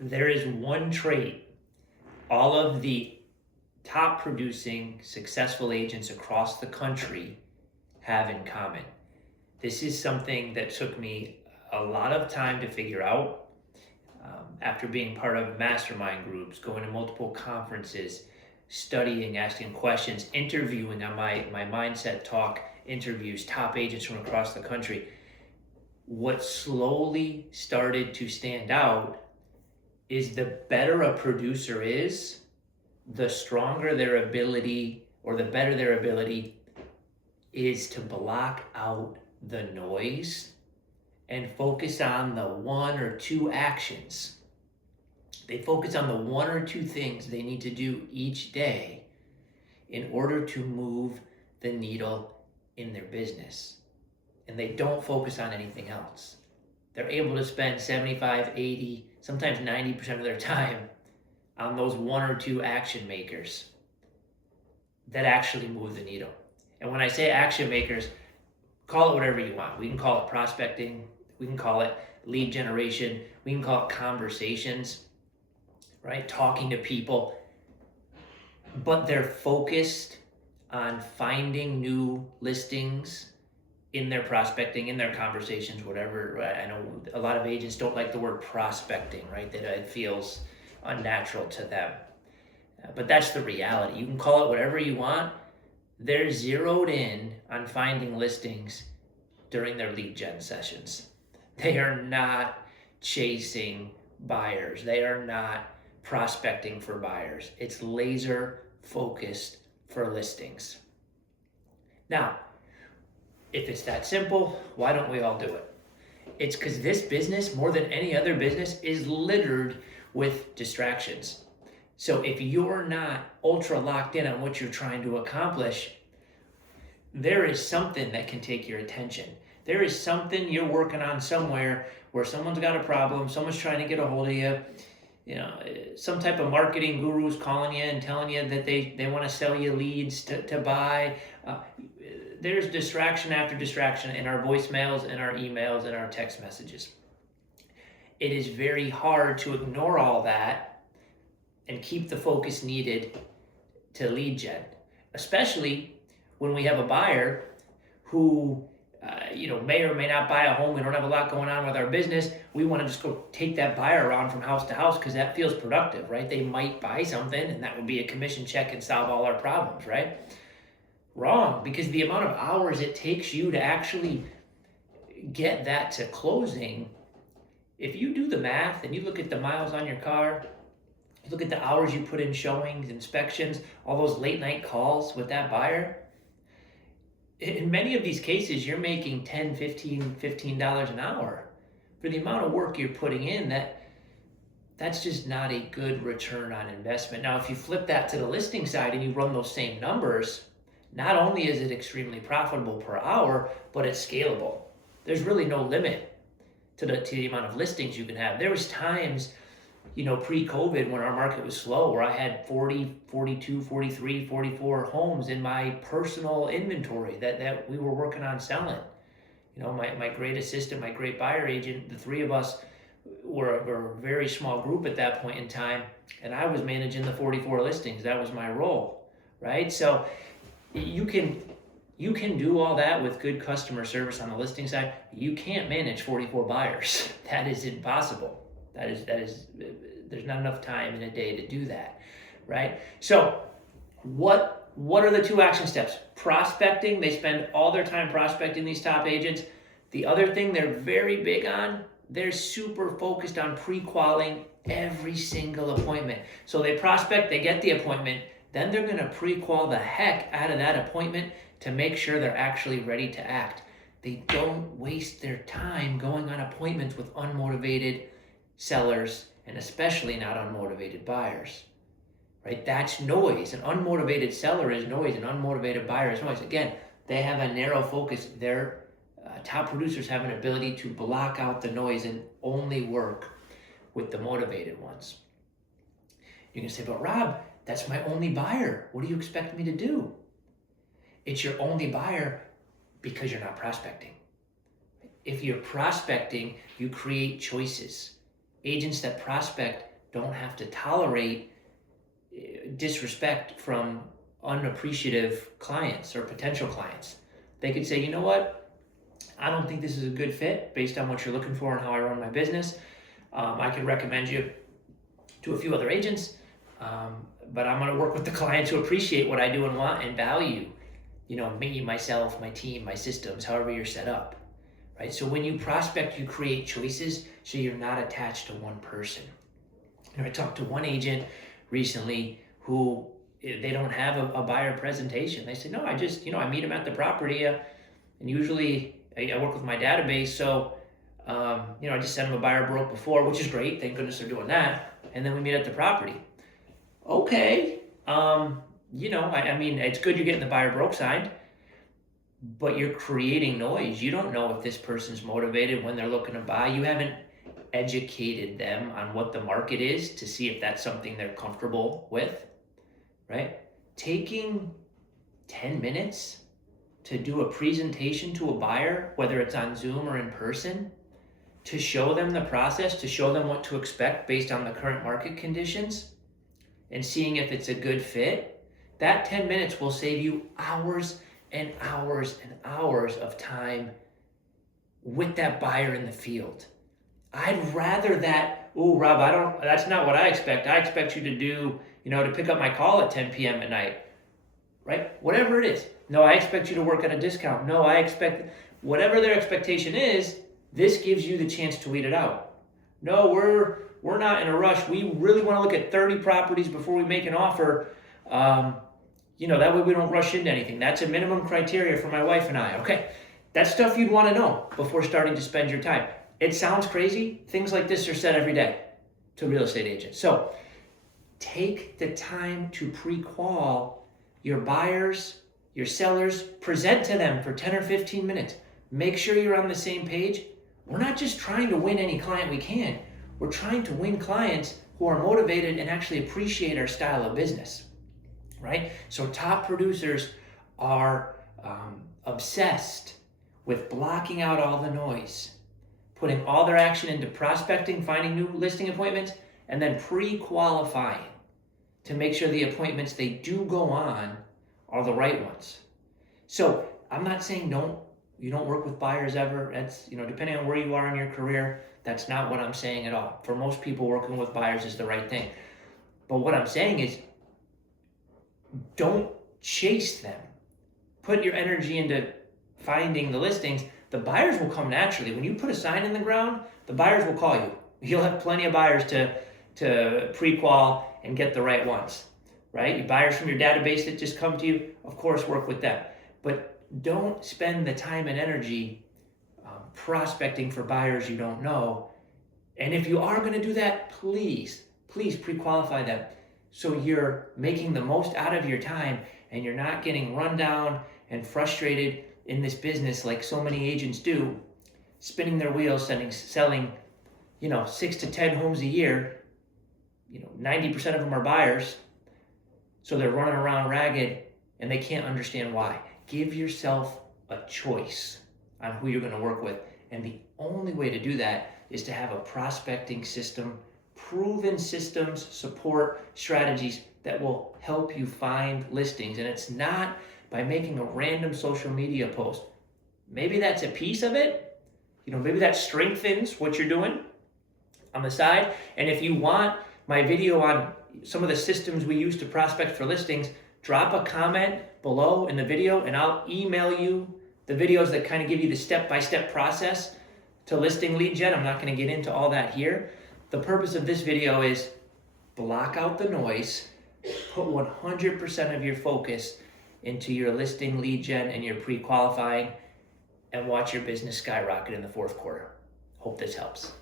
There is one trait all of the top producing successful agents across the country have in common. This is something that took me a lot of time to figure out. After being part of mastermind groups, going to multiple conferences, studying, asking questions, interviewing on my Mindset Talk interviews, top agents from across the country, what slowly started to stand out is the better a producer is, the stronger their ability, or the better their ability is to block out the noise and focus on the one or two actions. They focus on the one or two things they need to do each day in order to move the needle in their business. And they don't focus on anything else. They're able to spend 75, 80, sometimes 90% of their time on those one or two action makers that actually move the needle. And when I say action makers, call it whatever you want. We can call it prospecting. We can call it lead generation. We can call it conversations, right? Talking to people. But they're focused on finding new listings in their prospecting, in their conversations, whatever. I know a lot of agents don't like the word prospecting, right? That it feels unnatural to them. But that's the reality. You can call it whatever you want. They're zeroed in on finding listings during their lead gen sessions. They are not chasing buyers. They are not prospecting for buyers. It's laser focused for listings. Now, if it's that simple, why don't we all do it? It's because this business, more than any other business, is littered with distractions. So if you're not ultra locked in on what you're trying to accomplish, there is something that can take your attention. There is something you're working on somewhere where someone's got a problem, someone's trying to get a hold of you, some type of marketing guru's calling you and telling you that they want to sell you leads to buy. There's distraction after distraction in our voicemails, in our emails, and our text messages. It is very hard to ignore all that and keep the focus needed to lead gen, especially when we have a buyer who may or may not buy a home. We don't have a lot going on with our business. We want to just go take that buyer around from house to house because that feels productive, right? They might buy something and that would be a commission check and solve all our problems, right? Wrong, because the amount of hours it takes you to actually get that to closing, if you do the math and you look at the miles on your car, you look at the hours you put in showings, inspections, all those late night calls with that buyer, in many of these cases, you're making $10, $15 an hour. For the amount of work you're putting in, that's just not a good return on investment. Now, if you flip that to the listing side and you run those same numbers, not only is it extremely profitable per hour, but it's scalable. There's really no limit to the amount of listings you can have. There was times, pre-COVID when our market was slow where I had 40, 42, 43, 44 homes in my personal inventory that we were working on selling. My great assistant, my great buyer agent, the three of us were a very small group at that point in time, and I was managing the 44 listings. That was my role, right? So you can do all that with good customer service on the listing side. You can't manage 44 buyers. That is impossible. There's not enough time in a day to do that, right? So what are the two action steps? Prospecting, they spend all their time prospecting, these top agents. The other thing they're very big on, they're super focused on pre-qualing every single appointment. So they prospect, they get the appointment, then they're gonna pre-qual the heck out of that appointment to make sure they're actually ready to act. They don't waste their time going on appointments with unmotivated sellers, and especially not unmotivated buyers, right? That's noise. An unmotivated seller is noise. An unmotivated buyer is noise. Again, they have a narrow focus. Their top producers have an ability to block out the noise and only work with the motivated ones. You can say, but Rob, that's my only buyer. What do you expect me to do? It's your only buyer because you're not prospecting. If you're prospecting, you create choices. Agents that prospect don't have to tolerate disrespect from unappreciative clients or potential clients. They could say, you know what, I don't think this is a good fit based on what you're looking for and how I run my business. I can recommend you to a few other agents, but I'm going to work with the clients who appreciate what I do and want and value, me, myself, my team, my systems, however you're set up, right? So when you prospect, you create choices so you're not attached to one person. I talked to one agent recently who they don't have a buyer presentation. They said, no, I just, I meet them at the property, and usually I work with my database, so I just sent them a buyer broke before, which is great. Thank goodness they're doing that. And then we meet at the property. Okay. I mean, it's good you're getting the buyer broke signed, but you're creating noise. You don't know if this person's motivated when they're looking to buy. You haven't educated them on what the market is to see if that's something they're comfortable with, right? Taking 10 minutes to do a presentation to a buyer, whether it's on Zoom or in person, to show them the process, to show them what to expect based on the current market conditions, and seeing if it's a good fit, that 10 minutes will save you hours and hours and hours of time with that buyer in the field. I'd rather that, Rob, that's not what I expect. I expect you to do, to pick up my call at 10 p.m. at night, right? Whatever it is. No, I expect you to work at a discount. No, I expect, whatever their expectation is, this gives you the chance to weed it out. No, we're not in a rush. We really want to look at 30 properties before we make an offer. That way we don't rush into anything. That's a minimum criteria for my wife and I. Okay, that's stuff you'd want to know before starting to spend your time. It sounds crazy. Things like this are said every day to real estate agents. So take the time to pre-qual your buyers, your sellers, present to them for 10 or 15 minutes. Make sure you're on the same page. We're not just trying to win any client we can. We're trying to win clients who are motivated and actually appreciate our style of business, right? So top producers are obsessed with blocking out all the noise, putting all their action into prospecting, finding new listing appointments, and then pre-qualifying to make sure the appointments they do go on are the right ones. So I'm not saying you don't work with buyers ever. That's, depending on where you are in your career, that's not what I'm saying at all. For most people, working with buyers is the right thing. But what I'm saying is, don't chase them. Put your energy into finding the listings. The buyers will come naturally. When you put a sign in the ground, the buyers will call you. You'll have plenty of buyers to pre-qual and get the right ones, right? Your buyers from your database that just come to you, of course, work with them. But don't spend the time and energy prospecting for buyers you don't know. And if you are going to do that, please pre-qualify them so you're making the most out of your time and you're not getting run down and frustrated in this business like so many agents do, spinning their wheels, selling 6 to 10 homes a year. 90% of them are buyers, so they're running around ragged and they can't understand why. Give yourself a choice on who you're going to work with, and the only way to do that is to have a prospecting system, proven systems, support strategies that will help you find listings. And it's not by making a random social media post. Maybe that's a piece of it. Maybe that strengthens what you're doing on the side. And if you want my video on some of the systems we use to prospect for listings, drop a comment below in the video and I'll email you the videos that kind of give you the step-by-step process to listing lead gen. I'm not going to get into all that here. The purpose of this video is block out the noise, put 100% of your focus into your listing lead gen and your pre-qualifying, and watch your business skyrocket in the fourth quarter. Hope this helps.